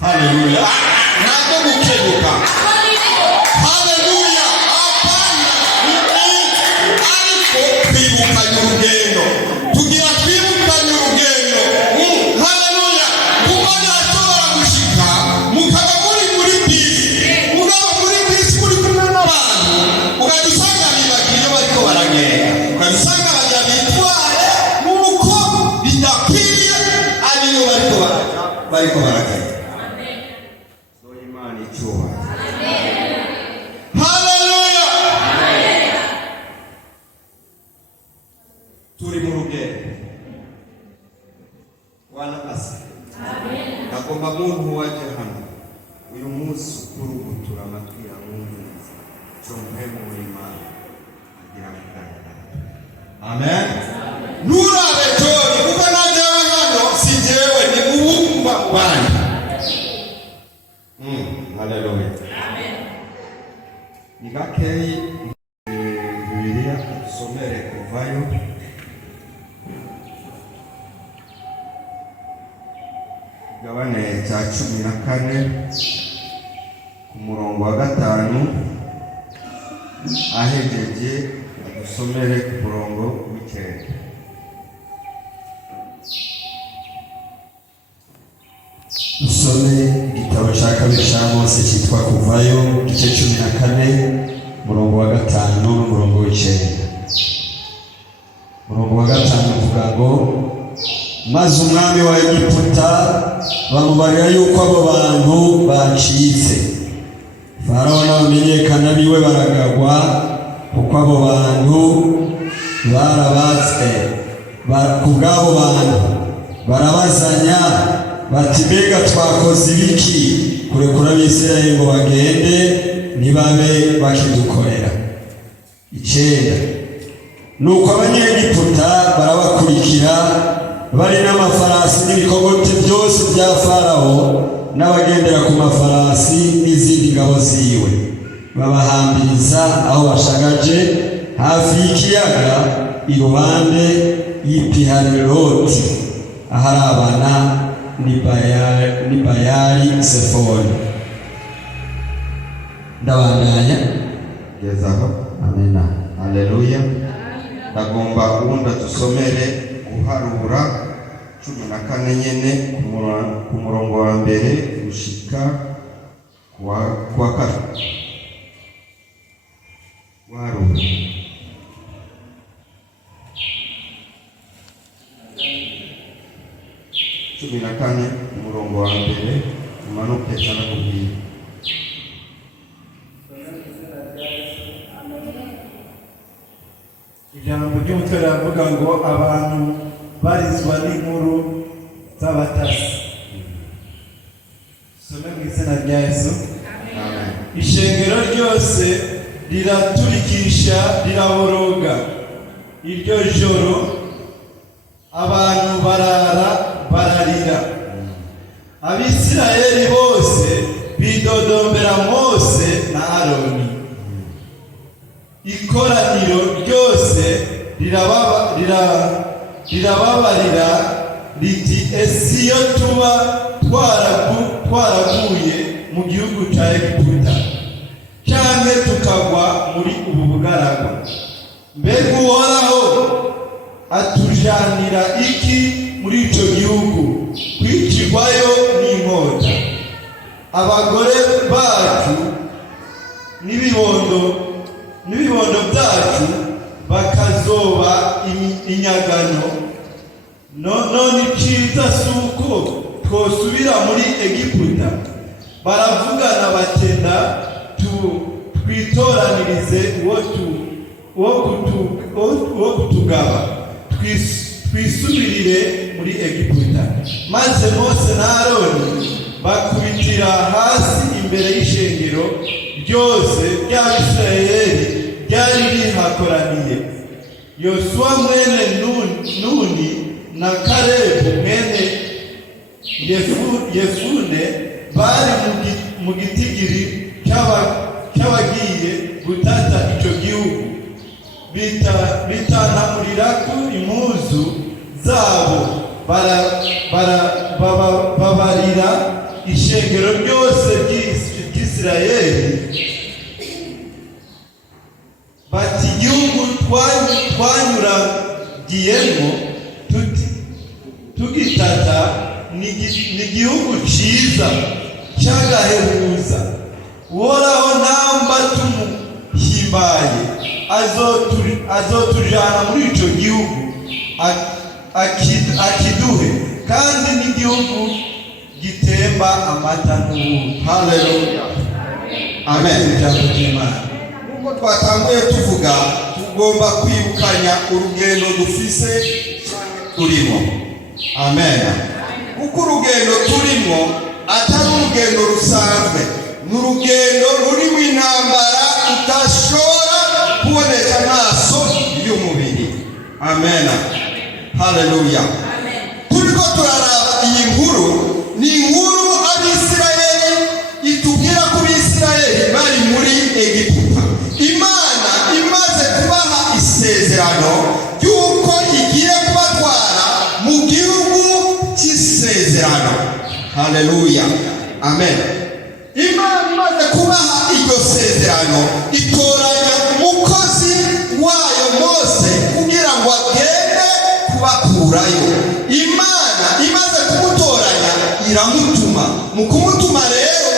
Haleluya. Ntabwo gukenyuka. Haleluya. Apana. Ariko twibukanye urugendo. Tugira twibukanye urugendo. Haleluya. Kuko ntashobora gushika mukaba muri bisi. Mugabo muri bisi muri kumwe n'abantu. Ukadusanga bibagiye bariko baragenda. Ukadusanga bajya bitware nk'uko bidakwiye ariyo bariko baragenda. Turi mu rugendo. Bwana asifiwe. Amen. Nagomba muntu waje hano uyu munsi kurugutura amatwi ya mwumviriza cyo mpemu w'Imana agira ngo amen. Nurabe tori kuko najewe hano si jewe ni ubumba bwanyu. Haleluya. Amen. Nigakei Biblia tusomere Kuvayo gabane cya 14 ku murongo wa 5 ahejeje adusomere ku murongo w'9. Dusome igitabo cya kabiri cya Mose cyitwa Kuvayo igice 14 murongo wa 5 n'umurongo w'9. Murongo wa 5 uvuga ngo maze umwami wa Egiputa bamubarira yuko abo bantu bacitse. Farawo n'abamenyekana biwe baragagwa kuko abo bantu barabatse. Kubw'abo bantu barabazanya bati mbega twakoze ibiki kurekura Abisirayeli ngo bagende nibabe bakidukorera. 9. Nuko Abanyegiputa barabakurikira bari n'amafarasi n'ibikogote byose bya Farawo n'abagendera ku mafarasi n'izindi ngabo ziwe, babahambiriza aho bashagaje hafi y'ikiyaga iruhande y'Ipihaneroti aharabana ni Bayali Sefoni. Ndabandanya gezaho. Amena. Haleluya. Ndagomba ubundi tusomere Guharura 14 nyene ku murongo wa mbere gushika kwa 4. Guharura 14 ku murongo wa mbere umanuke cyane kubwira. Ijambo ry'umutwe riravuga ngo abantu barizwa n'inkuru z'abatasi. Some mu izina rya Yesu. Amen. Ishengero ryose riraturikisha riraboroga. Iryo joro abantu bararira. Abisirayeli bose bidodombera Mose na Aroni. Ikoraniro ryose rirababarira riti esiyo tuba twaraguye mu gihugu cya Egiputa cyangwa tukagwa muri ubu bugaragwa. Mbega Uhoraho atujanira iki muri icyo gihugu kwicirwayo n'inkota? Abagore bacu n'ibibondo byacu bakazoba inyagano. None iciza suko twosubira muri Egiputa. Baravugana batenda twitoranirize uwo kutugaba twisubirire muri Egiputa. Maze Mose na Aroni bakubitira hasi imbere y'ishengero ryose ry'Abisirayeli ryari rihakoraniye. Yosuwa mwene Nuni na Kalebu mwene Yefune bari mu gitigiri cy'abagiye gutata icyo gihugu. Bitanamuriraku impuzu zabo babarira ishengero ryose ry'Isirayeli bati igihugu twanyuragiyemo tugitata ni igihugu cyiza cy'agahebuza, uhoraho namba tumuhimbaye azotujana muri icyo gihugu akiduhe, kandi n'igihugu gitemba amata n'ubuki. Haleluya. Amen. Ijambo ry'Imana. Nkuko twatanguye tuvuga, tugomba kwibukanya urugendo dufise turimo. Amen. Kuko urugendo turimo atari urugendo rusanzwe, ni urugendo rurimo intambara utashobora kubonesha amaso y'umubiri. Amen. Haleluya. Turiko turaraba iyi nkuru, ni inkuru Abisirayeli itubwira ko Abisirayeli bari muri Egiputa. Imana imaze kubaha isezerano y'uko igiye kubatwara mu gihugu cy'isezerano. Haleluya. Amen. Imana imaze kubaha iryo sezerano, itoranya umukozi wayo Mose kugira ngo agende kubakurayo. Imana imaze kumutoranya iramutuma. Mu kumutuma rero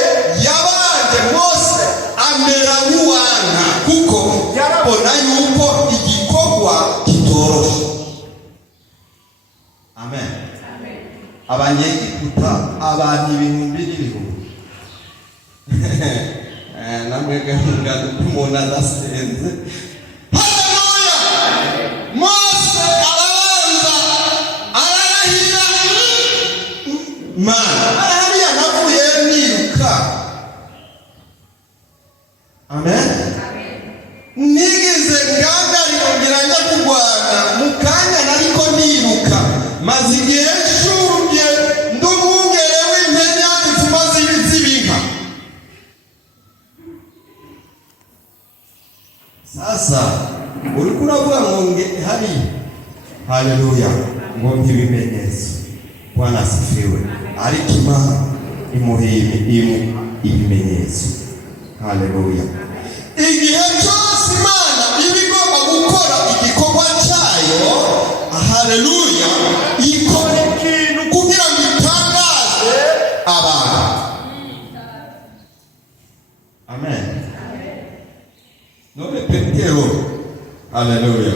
yabanje Mose amera nk'uwanka, kuko yarabona yuko igikorwa kitoroshe. Amen. Abanyegiputa abantu ibihumbi n'ibihumbi namwe gahunda umuntu adasenze. Haleluya. Mose arabanza ararahira Mana, hariya navuye niruka. Amen. Nigeze ngangari kugira njya kurwana, mu kanya nariko niruka, maze igihe nshubye ndumwungere w'impenya zituma zibinka. Sasa uriko uravuga ngo hari. Haleluya. Ngo ntibimenyetso. Bwana asifiwe. Ariko Imana imuhime ibimenyetso. Haleluya. Igihe cyose Imana ibigomba gukora igikorwa cyayo, haleluya, ikora ikintu kugira ngo itangaze abantu. Amen. None Petero, haleluya.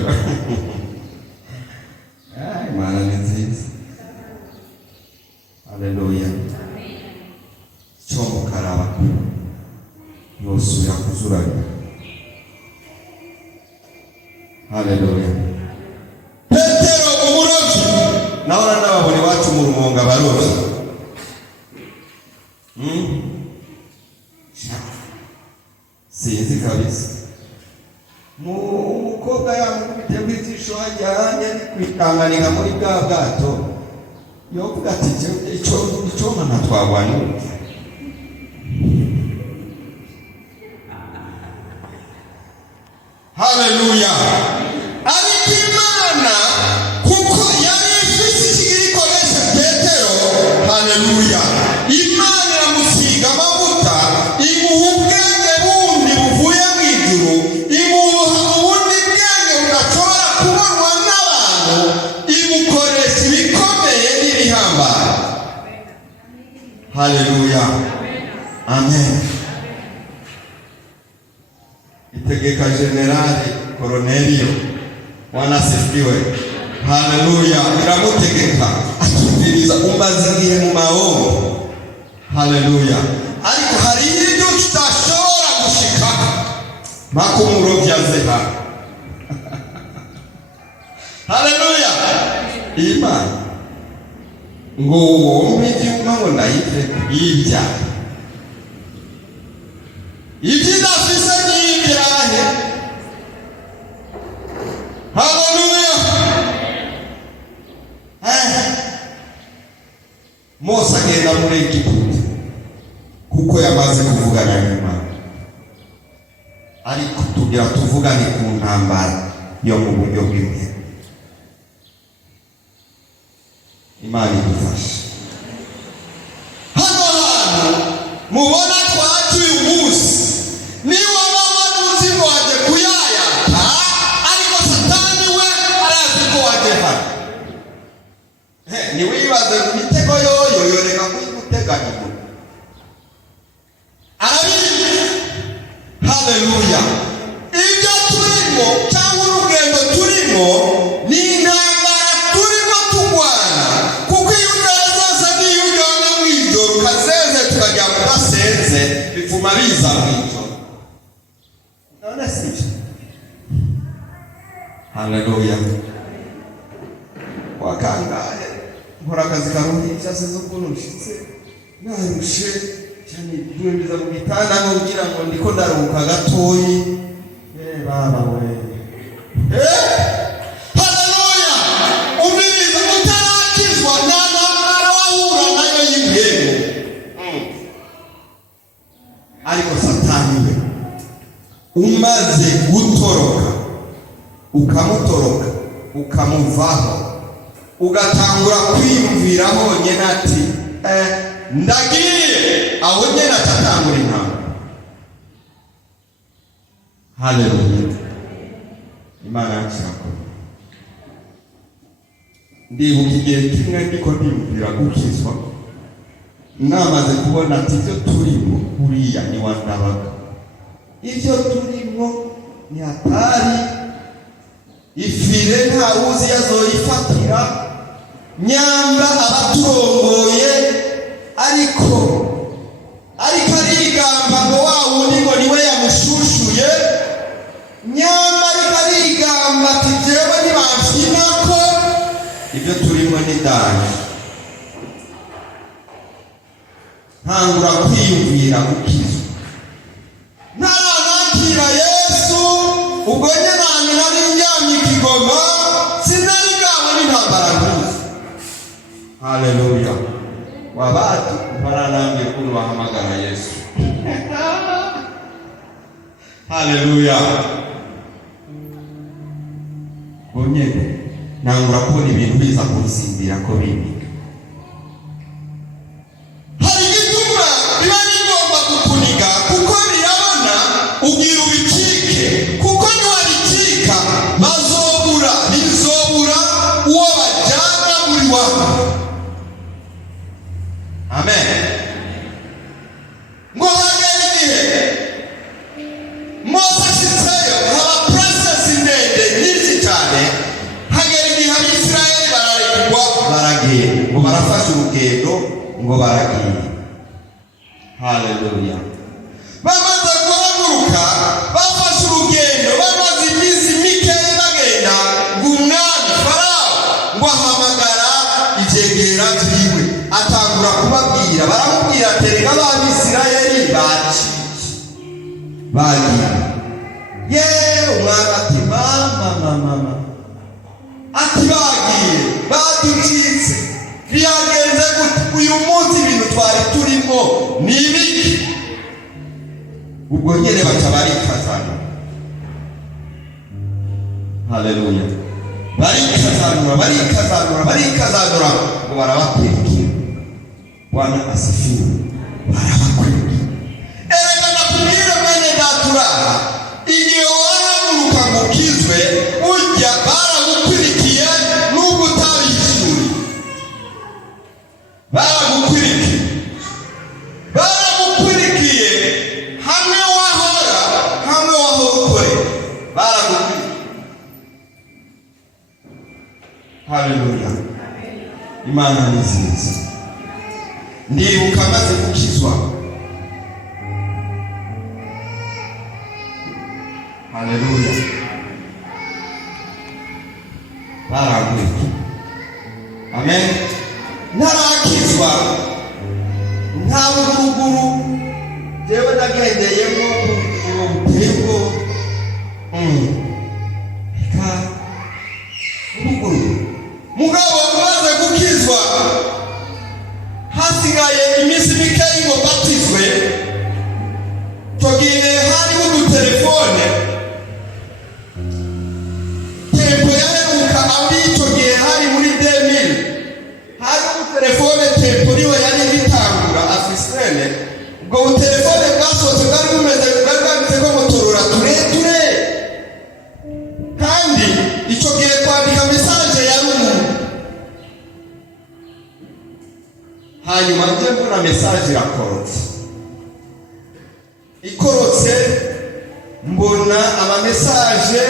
Imana ni nziza. Haleluya. Chomo karaba yosubira kuzuranya. Haleluya. Petero umurovyi naona n'ababone bacu mu rumonga barovyi. Sinzi kabisa. Umukobwa yamukubite kw'ijisho ajyanye kwitanganika muri bwa bwato, yovuga ati icyo mana twagwanye. Haleluya. Ariko Imana kuko yari ifite ikigikoresha Petero, haleluya, Imana iramusiga amavuta, imuha ubwenge bundi buvuye mu ijuru, imuha ubundi bwenge budashobora kubonwa n'abantu, imukoresha ibikomeye n'ibihambaye. Haleluya. Amen. Itegeka Generali Kornelio, wanasifiwe. Haleluya. Iramutegeka akimviriza umaze igihe mu maombi. Haleluya. Ariko hari ibyo tutashobora gushika mpaka umurovyi azeha. Haleluya. Imana ngo wumve ibyuma ngo ndayite ibya ibyidafise n'ibirahe. Haleluya. Mose agenda muri Egiputa kuko yamaze kuvugana n'Imana, ariko tugira tuvugane ku ntambara yo mu buryo bw'imwe. Imana idufashe. Hano hantu mubona twacu uyu munsi niwe wabanuzi ngo waje kuyayata, ariko Satani we arazi ko waje hano. Niwibaze mu mitego yoyo yoreka kuyiguteganya arabizi. Haleluya! Ibyo turimo cyangwa urugendo turimo ni intambara turimo turwana, kuko iyo ugera zose n'iyo ujyana mu ijoro ukazeze tukajya mu gasenze bivuma biza mu ijoro. None si byo? Haleluya! Wakangaye nkora akazi karuhije asize ukuntu nshitse narushe cyane, duhembiza mu gitanda nkugira ngo ndiko ndaruhuka gatoyi. Baba we, haleluya! Umiriza utarakizwa n'amara wahura nayo y'ibihembo. Ariko Satani we umaze gutoroka, ukamutoroka, ukamuvaho, ugatangura kwiyumvira honyine ati ndagiye, aho nyine atatangura intambara. Haleluya! Imana yakirakoze. Ndibuka igihe kimwe ndiko ndiyumvira gukizwa, namaze kubona ati ibyo turimo buriya ni wandabaga, ibyo turimo ni hatari, ifire nta wuzi yazoyifatira, nyamba abaturongoye ariko arigamba ngo wa wundi ngo niwe yamushushuye, nyamba arigamba ati jewe ntibamfina ko ibyo turimo ni dani. Ntangura kwiyumvira gukizwa, ntaranakira Yesu, ubwo nyine nari njyamye Kigoma, sinari bwawe n'intambara nkuzi. Haleluya! Wabatu baranambye kuno bahamagara Yesu. Haleluya! Bonyene nangura kubona ibintu biza kunsimbira ko bimika. Hari igituma biba bigomba kukuniga, kuko birabona ubwira ubicike, kuko niwabicika bizobura uwo bajyana muri wabo. Amen. Ngo hagera igihe Mose ashitseyo, haba process ndende nyinshi cyane. Hagera igihe Abisirayeli bararekugwa, baragiye ngo barafashe urugendo, ngo baragiye. Haleluya! Bamaze guhaguruka bafashe urugendo, bamaze iminsi mike bagenda, ngo umwami Farawo ngo ahamagara ibyegera byiwe, atangura kubabwira, baramubwira ati reka Abisirayeli bagiye. Umwami ati mama ati bagiye, baducitse, byagenze gute? Uyu munsi ibintu twari turimo ni ibiki? Ubwo nyine baca barikazanura. Haleluya! barikazanura ngo barabakurikira. Bwana asifiwe. Barabakurikira. Erega nakubwira mwene daturaha, igihe wahaguruka ngo ukizwe, ujya baragukurikiye n'ubwo utabishyuriye. Baragukurikiye hamwe wahora ukore, baragukurikiye. Haleluya! Imana ni nziza. Ndibuka maze gukizwa. Haleluya! Baragukurikiye. Amen. Narakizwa nta buruguru jewe nagendeyemo ubutego reka buruguru. Mugabo maze gukizwa, hasigaye iminsi mike ngo batizwe, togine hari udutelefone tempo yaheruka aho icyo gihe hari muri 2000, hari udutelefone tempo niwe yari bitangura afisene ubwo butelefone bwasohotse bwari bumeze bwanditse ko motorora tureture, kandi icyo gihe kwandika mesaje yari umuntu. Hanyuma njye mbona mesaje ikorotse, mbona amamesaje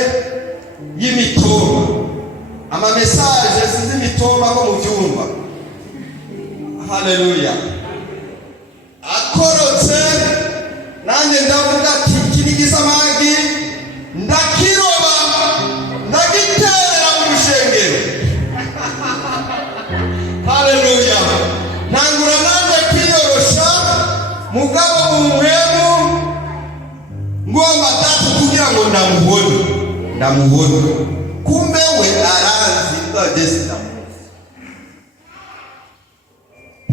y'imitoba, amamesaje sinzi imitoba ko mu byumba. Haleluya. Akorotse, nanjye ndavuga ati iki ni igisamagi, ndakiroba ndagiterera mu rushengero. Haleluya. Ntangura nanjye kwiyorosha mugabo umwemu ngomba tatu kugira ngo ndamuhone. Kumbe we arazi desita.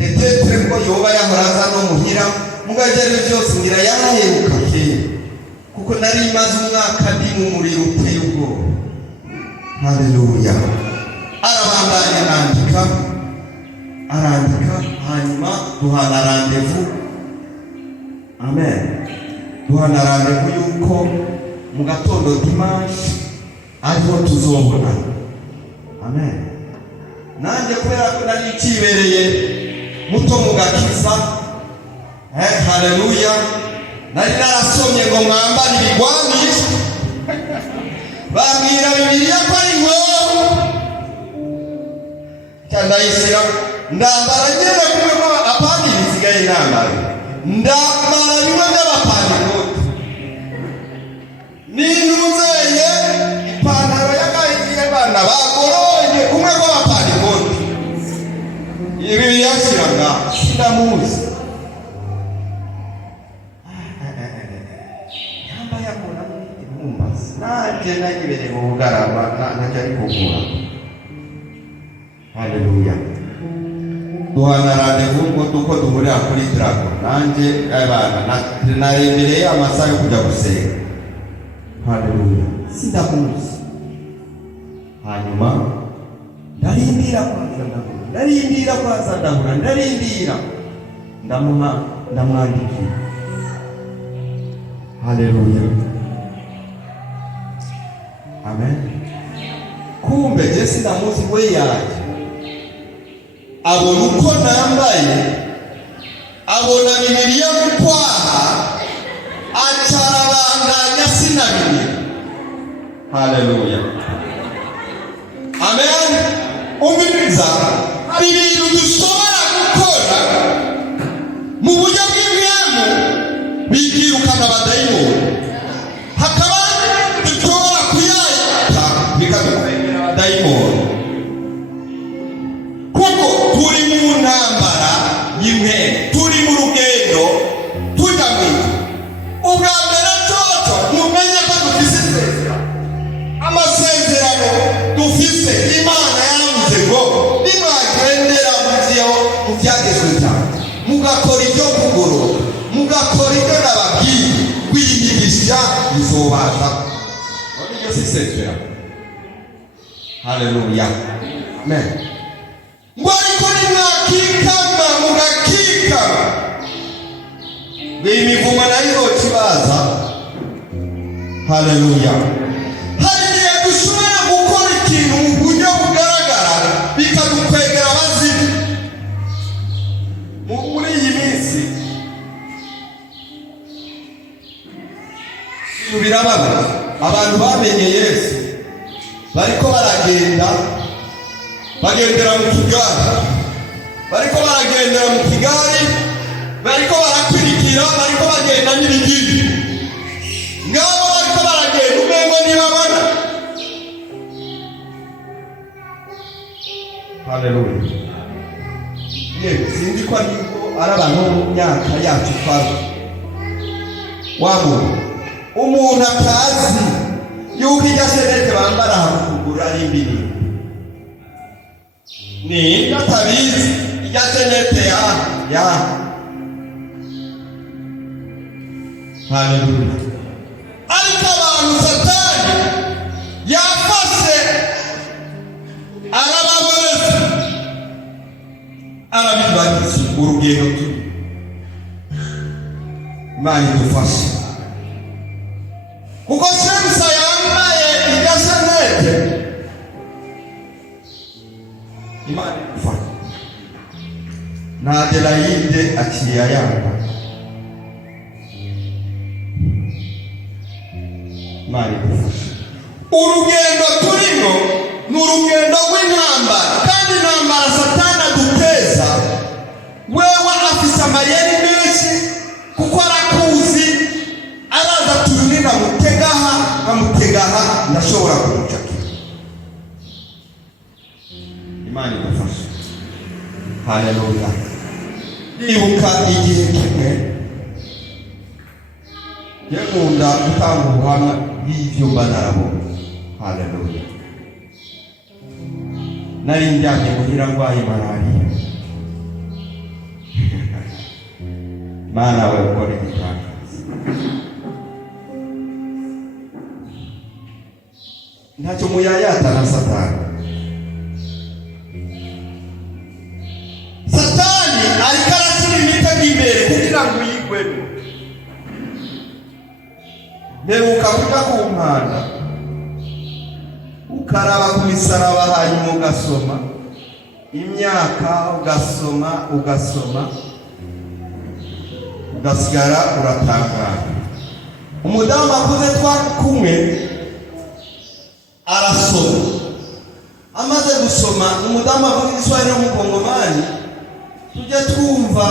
Etetre ko yoba yahoraza no muhira mugajere byose ngira yaheruka kera, kuko nari maze umwaka ndi mu muriro uteye ubwoba. Haleluya. Arabandanya arandika, hanyuma duhana randevu. Amen. Duhana randevu yuko mu gatondo dimanche ariho tuzobona. Amen. Nanjye kubera ko nari kibereye muto mu gakiza, haleluya, nari narasomye ngo mwambare ibigwanisho, bambwira Bibiliya ko ari ngombwa, cyandayisira ndambara nyene kumwe ko apadiri nsigaye ndambara bimwe by'abapanikote, ninuzeye ipantaro y'agahiye bana bagoroye kumwe ko abapanikote. Ibi yashiraga sindamuzi. Yamba yakona ibumba. Naje nagibere mu bugarama najari kugura. Haleluya. Duhana randevu ngo duko duhurira kuri Dragon. Nanje abana narembere amasaha yo kujya gusenga. Haleluya. Sindamuzi. Hanyuma narindira kwanza ndahura ndamwandikira. Haleluya. Amen. Kumbe Yesu ndamuzi we yaje, abona uko nambaye, abona Bibiliya mu kwaha, acarabandanya sinabimenya. Haleluya. Amen. Umviriza, hari ibintu dushobora gukora mu buryo bw'imwemu bikirukana abadayimoni, hakaba dushobora kuyayata bikadukwegera abadayimoni, kuko turi mu ntambara y'imwemu, turi mu rugendo tujya mu ijuru. Ubwa mbere toto mumenye ko dufise amasezerano dufise. Imana yavuze ngo nimwagendera mu byagezwe cyane, mugakora ibyo kugorora, mugakora ibyo nababwiye, kwiyigisha bizobasha. Oni byo sisezerano. Haleluya. Amen. Ngo ariko nimwakikama mugakikama, imivumo nayo kibaza. Haleluya. Hari igihe dushobora gukora ikintu mu buryo bugaragara bikadukwegera abazimu. Muri iyi minsi birababaza, abantu bamenye Yesu bariko bagendera mu kigari, bariko barakwirikira, bariko bagenda n'ibigiri, ngabo bariko baragenda umengo ntibabona. Haleluya. Yewe sinzi ko ari abantu mu myaka yacu twari wabo, umuntu akazi yuko ijya senete bambara hakugura ari imbiri, ni atabizi ijya senete ya haleluya. Ariko abantu Satani yafashe arababoreza, arabibagiza urugendo turi. Imana idufashe, kuko Shemusa yambaye igasenete. Imana idufashe, na Adelaide akiriya yamba. Imana idufashe. Urugendo turimo ni urugendo rw'intambara, kandi intambara Satani aduteza wewe afise amayeri menshi, kuko arakuzi, araza turunina mutegaha ndashobora kumucakira. Imana idufashe. Haleluya. Ndibuka igihe kimwe nkunda gutanga ubuhamya bw'ibyo mba narabonye. Haleluya. Nari njyanye muhira ndwaye malariya. Mana we ukore igitangaza. Ntacyo muyayata na Satani. Satani ariko arashyira imitego imbere kugira ngo uyigwemo. Mperuka kuja ku mpanda, ukaraba ku misaraba, hanyuma ugasoma imyaka, ugasoma ugasigara uratangara. Umudamu akuze twari kumwe arasoma, amaze gusoma, umudamu avuga Igiswahili w'umukongomani, tujye twumva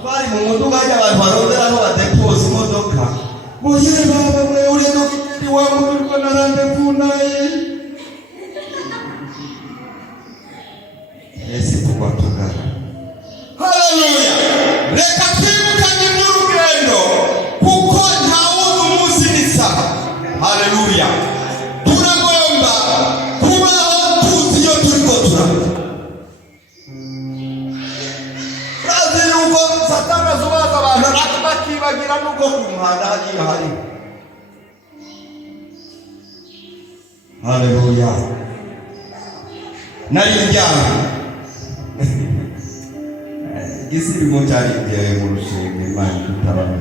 twari mu muduga y'abantu baronderaho badepoza imodoka. Mujye baba mwe uri dogiteri wa murwa na rendezvous naye. Ese tugana. Haleluya. Reka twibukanye n'urugendo, kuko ntawuzi umunsi n'isaha. Haleluya. Turagomba kubaho tuzi iyo turiko turaba. Kazi yuko Satani azubaza abantu bakibagira nuko ku muhanda hagiye hari. Haleluya. Nari njyana igisirimo cyari igihe mu rushinge Imana itabara.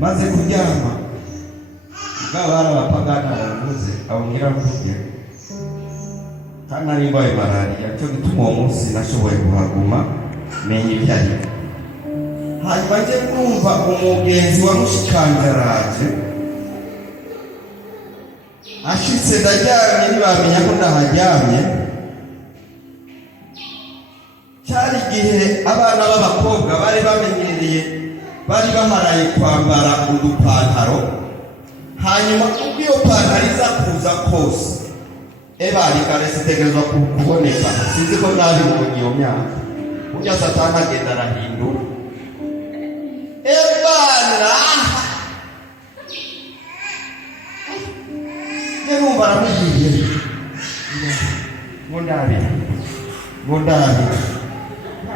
Maze kuryama bw'abana bapagana baravuze abwira mvuge, kandi nari ndwaye malariya, cyo gituma uwo munsi nashoboye kuhaguma menya ibyari. Hanyuma nje kumva umugenzi wa mushikangaraje ashitse, ndaryamye ntibamenya ko ndaharyamye. Cyari igihe abana b'abakobwa bari bamenyereye, bari baharaye kwambara udupantaro, hanyuma ubwo iyo pantaro iza kuza kose ebari kare zitegerezwa kuboneka. Sinzi ko nabibonye iyo myaka, burya Satani agenda arahindura. Ebana numva aramugiye ngo ndabi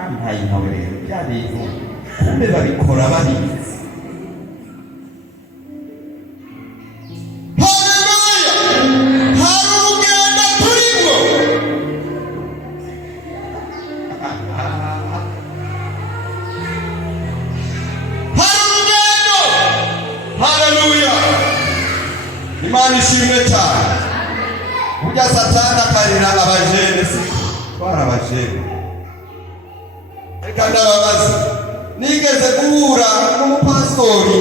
ntayi ntawe rero bya bintu kumbe babikora babizi. Haleluya. Hari urugendo turimo. Hari urugendo. Haleluya. Imana ishimwe cyane. Burya Satani akarira abajene, twara abajene. Reka ndababaza, nigeze guhura n'umupastori,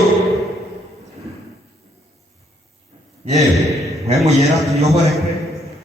yewe mwe muyera tuyobore kwe